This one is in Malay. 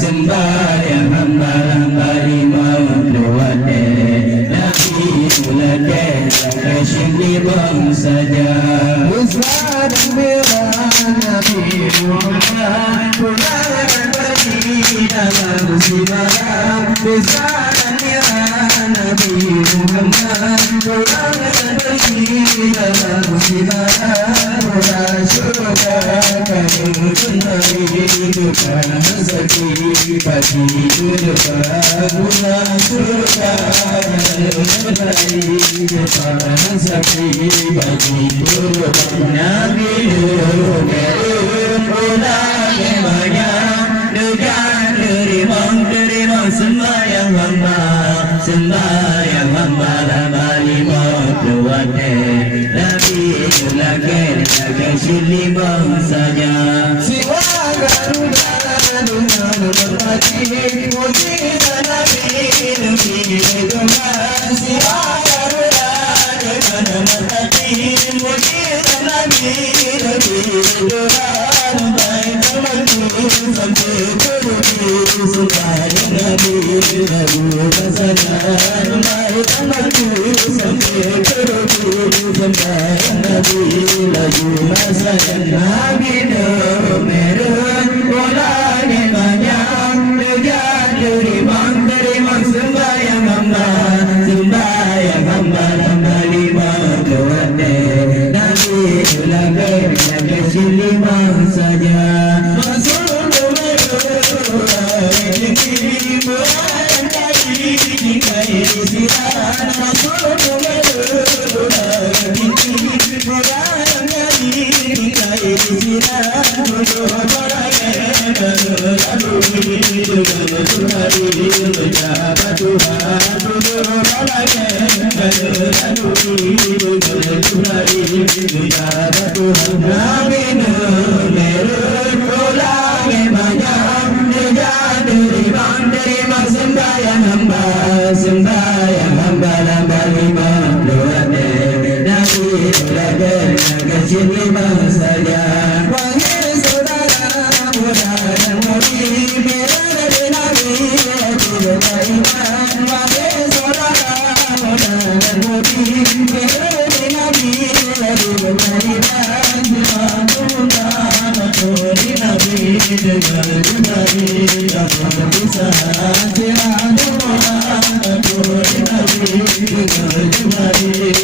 Sembahyang hamba limau doane Nabi ulade kasih libang saja Usman bila Nabi Muhammad Pulang pergi dalam simaran Usman bila Nabi Muhammad Pulang pergi dalam simaran Murah surga kamu kembali Dukan rezeki bagi depan Murah surga kamu kembali Dukan rezeki bagi depan Nabi Nurin ulang banyak Dengan terima sembahyang hamba lama limau keluarga Nabi ulangkan kasih limau saja Siwa Garuda dunia merpati Mujizat Nabi lebih gemar Siwa Garuda dunia merpati Mujizat Nabi lebih gemar Baik temanku sampai kerugi Sembahyang Nabi lagu pasangan Baik temanku sampai kerugi Sembahyang Nabi lagu pasangan Nabi Nurin ulang banyak Terima sembahyang hamba lama limau keluarga Nabi ulangkan kasih limau saja Masuk Nabi Nurin ulang banyak Terima sembahyang hamba lama limau keluarga Nabi ulangkan kasih limau saja Wahai saudara muda dan mudi Bila Nabi aku beriman Wahai saudara muda dan mudi Bila Nabi aku beriman Semua tuhan aku di Nabi Dengan jumlahi dapat bisa Semua tuhan aku di Nabi Dengan jumlahi